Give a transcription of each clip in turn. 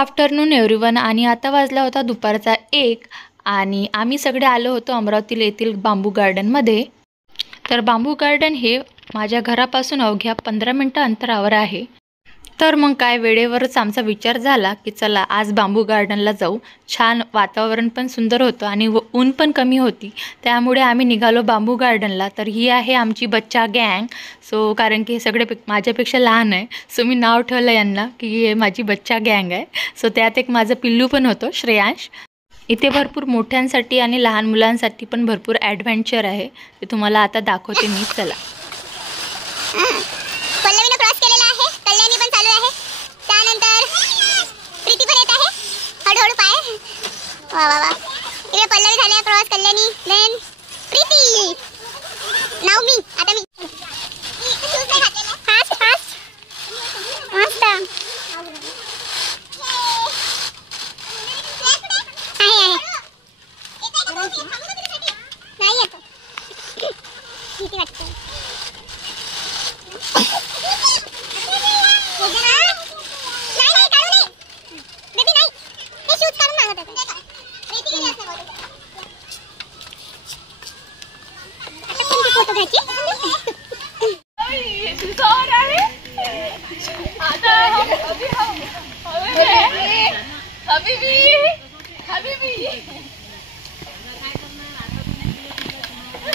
Afternoon everyone. आणि आता वाजला होता दुपारचा 1 आणि आम्ही सगळे आलो होतो अमरावती येथील बांबू गार्डनमध्ये. तर बांबू गार्डन हे माझ्या घरापासून अवघ्या 15 मिनिटं अंतरावर आहे. तर मग काय वेळेवरच आमचा विचार झाला की चला आज बांबू गार्डनला जाऊ. छान वातावरण पण सुंदर होतं आणि ऊन पण कमी होती, त्यामुळे आम्ही निघालो बांबू गार्डनला. तर ही आहे आमची बच्चा गँग. सो कारण की हे सगळे माझ्यापेक्षा लहान आहे, सो मी नाव ठेवलं यांना की हे माझी बच्चा गँग आहे. सो त्यात एक माझं पिल्लू पण होतं, श्रेयांश. इथे भरपूर मोठ्यांसाठी आणि लहान मुलांसाठी पण भरपूर ॲडव्हेंचर आहे, ते तुम्हाला आता दाखवते मी. चला. पल्लवीने क्रॉस केलेला आहे, कल्याणी पण चालू आहे, त्यानंतर प्रीती पण येत आहे हळूहळू पाय. वा वा वा. इकडे पल्लवी झाल्या क्रॉस, कल्याणी, देन प्रीती, नाव मी. आता मी शूज नाही घातलेला. फास्ट फास्ट मस्त आहे. नाही येत किती वाटतं.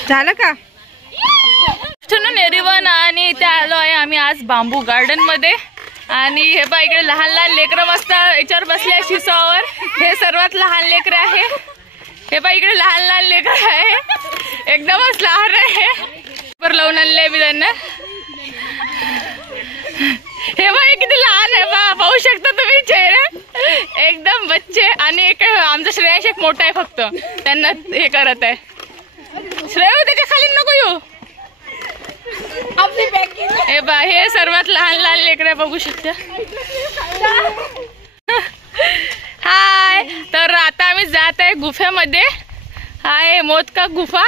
झालं का? Afternoon everyone. आणि इथे आलो आहे आम्ही आज बांबू गार्डन मध्ये. आणि हे बघा इकडे लहान लहान लेकरं मस्त याच्यावर बसले शिसॉवर. हे सर्वात लहान लेकर आहे. हे बघा इकडे लहान लहान लेकर आहे, एकदमच लहान आहे. पर लावून आणले मी त्यांना. हे बघा किती लहान आहे, बा पाहू शकता तुम्ही चेहरे, एकदम बच्चे. आणि एक आमचा श्रेयांश एक मोठा आहे, फक्त त्यांना हे करत आहे. श्रेय त्याच्या खाली नको येऊ. हे बा हे सर्वात लहान लहान लेकरं बघू शकता. हाय. तर आता आम्ही जात आहे गुफेमध्ये. हाय मौत का गुफा.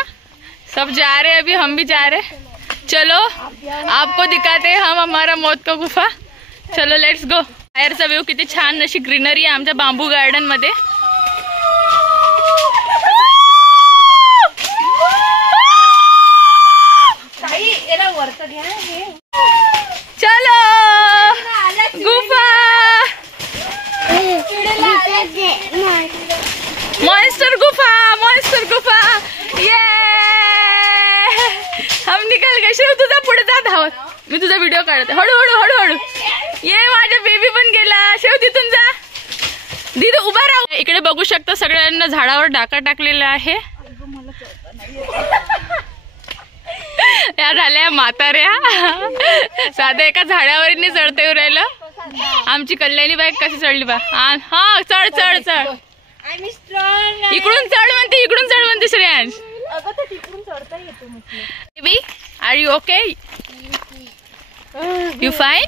सब जा रहे, अभी हम भी जा रहे. चलो आपको दिखाते हम हमारा मौत का गुफा. चलो लेट्स गो. बाहेरचा व्ह्यू किती छान अशी ग्रीनरी आहे आमच्या बांबू गार्डन मध्ये. चलो गुफा. मॉन्स्टर गुफा, मॉन्स्टर गुफा. ये हम निकल गए. शिव तुझा पुढे जा धावत, मी तुझा व्हिडिओ काढते. हळूहळू हळूहळू. ये माझा बेबी पण गेला. शिव तिथून जा, दीदी उभा राहा. इकडे बघू शकता सगळ्यांना झाडावर डाका टाकलेला आहे. या झाल्या म्हाताऱ्या, साध्या एका झाडावर नाही चढता येऊ राहिलं. आमची कल्याणी बाई कशी चढली बा. हा चढ चढ चढ. इकडून चढ म्हणते, इकडून चढ म्हणते Shreyansh. Baby are you okay? You fine?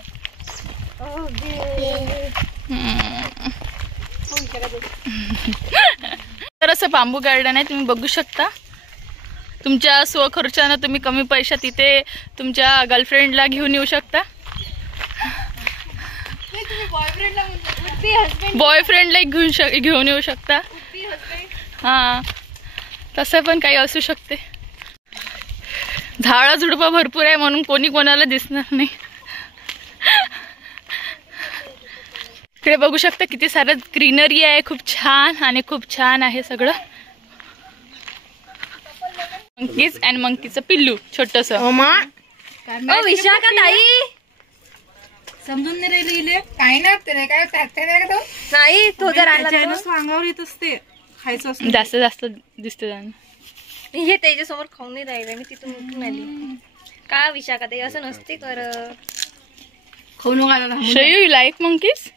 तर असं बांबू गार्डन आहे, तुम्ही बघू शकता. तुमच्या स्वखर्चानं तुम्ही कमी पैशात इथे तुमच्या गर्लफ्रेंडला घेऊन येऊ शकता. बॉयफ्रेंडला घेऊन येऊ शकता. हा तसं पण काही असू शकते. झाडं झुडपं भरपूर आहे म्हणून कोणी कोणाला दिसणार नाही. इकडे बघू शकता किती सारं ग्रीनरी आहे, खूप छान. आणि खूप छान आहे सगळं. मंकीज अँड मंकीचं पिल्लू छोटस. विशाखा ताई समजून नाही राहिली काय ना ते काय नाही, तो जर अंगावर येत असते खायचं असतं. जास्त जास्त दिसते. हे त्याच्यासमोर खाऊन नाही राहिलं, मी तिथून उठून आली. का विशाखा ताई असं नसते कर. खाऊन घालायला शयू यू लाईक मंकीज.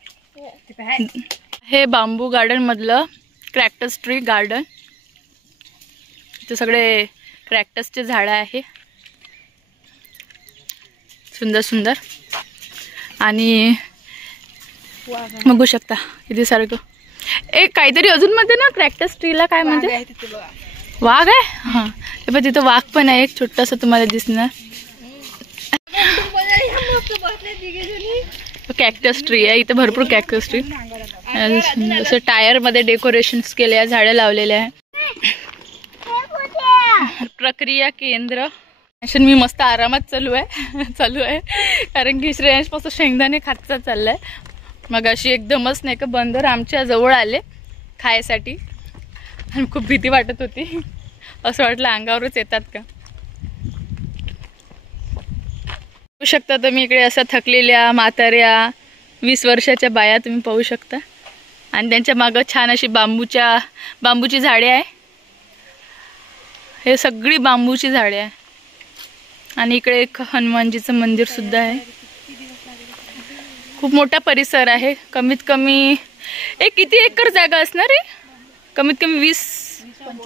हे बांबू गार्डन मधलं क्रॅक्टस ट्री गार्डन. इथे सगळे क्रॅक्टसचे झाड आहे, सुंदर सुंदर. आणि बघू शकता किती सारखं. एक काहीतरी अजून मध्ये ना क्रॅक्टस ट्रीला काय म्हणते, वाघ आहे. हा ते पण तिथं वाघ पण आहे एक छोटस तुम्हाला दिसणार. कॅक्टस ट्री आहे इथे, भरपूर कॅक्टस ट्री. असं टायरमध्ये डेकोरेशन्स केले आहे, झाडं लावलेले आहे. प्रक्रिया केंद्र. मी मस्त आरामात चालू आहे कारण की श्रेयांश मस्त शेंगदाणे खातचा चाललाय. मग अशी एकदमच नाही का बंदर आमच्या जवळ आले खायसाठी आणि खूप भीती वाटत होती. असं वाटलं अंगावरच येतात का. पाहू शकता तुम्ही इकडे अशा थकलेल्या म्हाताऱ्या 20 वर्षाच्या बाया तुम्ही पाहू शकता. आणि त्यांच्या मागं छान अशी बांबूची झाडे आहे. हे सगळी बांबूची झाडे आहे. आणि इकडे एक हनुमानजीचं मंदिर सुद्धा आहे. खूप मोठा परिसर आहे. कमीत कमी किती एकर जागा असणार आहे? कमीत कमी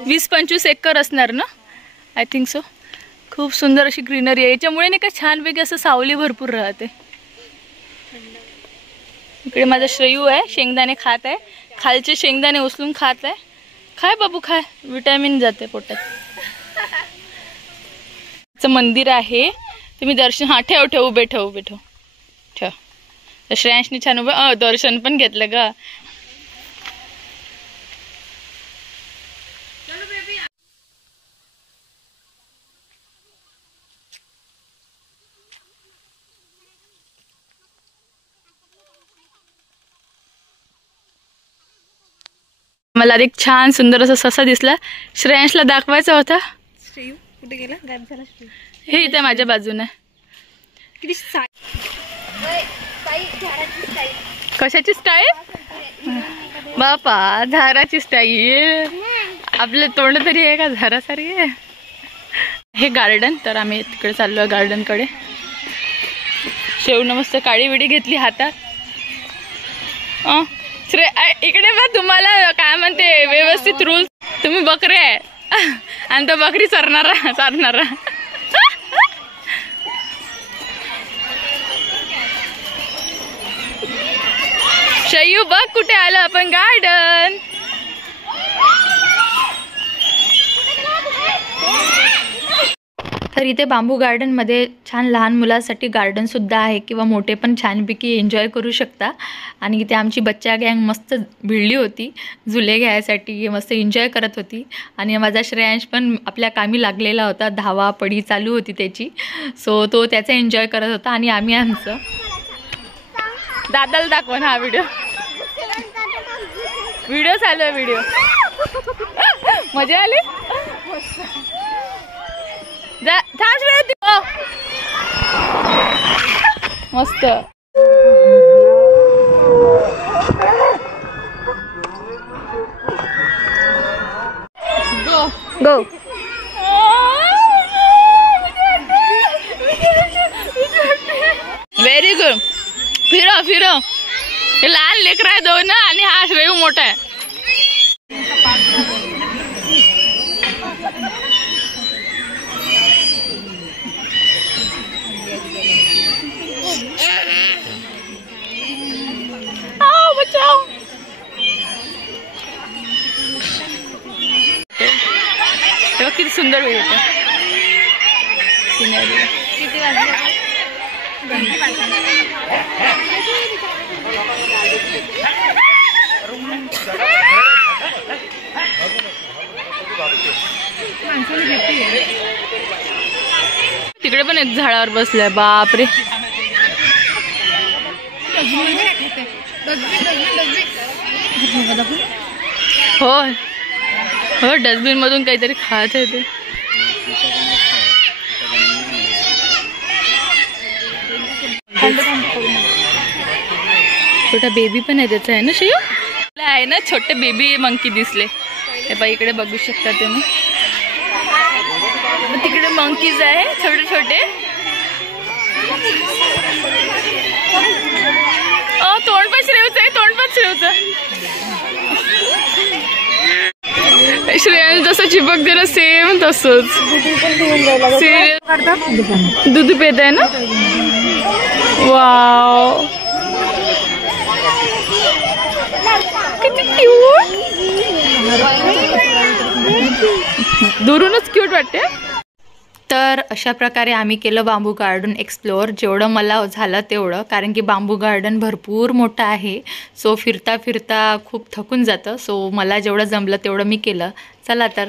20-25 एकर असणार ना, आय थिंक सो. खूप सुंदर अशी ग्रीनरी आहे. याच्यामुळे नाही का छानपैकी असं सावली भरपूर राहते. इकडे माझा श्रेयू आहे, शेंगदाणे खात आहे. खालचे शेंगदाणे उचलून खात आहे. खाय बाबू खाय, विटॅमिन जाते पोटात. मंदिर आहे. तुम्ही दर्शन ठेव उभे ठेव. श्रेयांशने छान उभं दर्शन पण घेतलं ग. मला एक छान सुंदर असा ससा दिसला. श्रेयांशला दाखवायचा होता. श्रेयू कुठे गेला? गायब झाला श्रेयू. हे इथे माझ्या बाजूने. किती कशाची स्टाईल? बापा झाराची स्टाईल. आपलं तोंड तरी आहे का झारासारखी आहे. हे गार्डन. तर आम्ही तिकडे चाललो आहे गार्डनकडे. शेवनं मस्त काळी विडी घेतली हातात. इकडे बघ, तुम्हाला काय म्हणते व्यवस्थित रूल. तुम्ही बकरे आहे आणि तो बकरी चारणारा. शयू बघ कुठे आलं आपण गार्डन. तर इथे बांबू गार्डनमध्ये छान लहान मुलांसाठी गार्डनसुद्धा आहे किंवा मोठे पण छानपैकी एन्जॉय करू शकता. आणि इथे आमची बच्चा गँग मस्त भिडली होती झुले घ्यायसाठी, मस्त एन्जॉय करत होती. आणि माझा श्रेयांश पण आपल्या कामी लागलेला होता. धावा पडी चालू होती त्याची. सो तो त्याचा एन्जॉय करत होता आणि आम्ही आमचं. दादाला दाखवा ना हा व्हिडिओ चालू आहे. व्हिडिओ मजा आली. मस्त. गो व्हेरी गुड. फिरो. हे लहान लेकर आहे दोन आणि हा श्रेयू मोठा आहे. तेव्हा किती सुंदर वेळ होता. किती वाजले? तिकडे पण एक झाडावर बसलाय. बापरे. हो डस्टबिन मधून काहीतरी खात आहे ते. छोटा बेबी पण आहे त्याचा आहे ना शयू. आहे ना छोटे बेबी मंकी दिसले. हे बाई इकडे बघू शकता तुम्ही. तिकडे मंकीज आहे छोटे छोटे. तोंड पण श्रेयूचं आहे. श्रेयांश जसं चिपक दे ना सेम तसंच. दूध पेत आहे ना. वाव किती क्यूट. दुरूनच क्यूट वाटते. तर अशा प्रकारे आम्ही केलं बांबू गार्डन एक्सप्लोअर. जेवढं मला झालं तेवढं, कारण की बांबू गार्डन भरपूर मोठं आहे. सो फिरता फिरता खूप थकून जातं. सो मला जेवढं जमलं तेवढं मी केलं. चला तर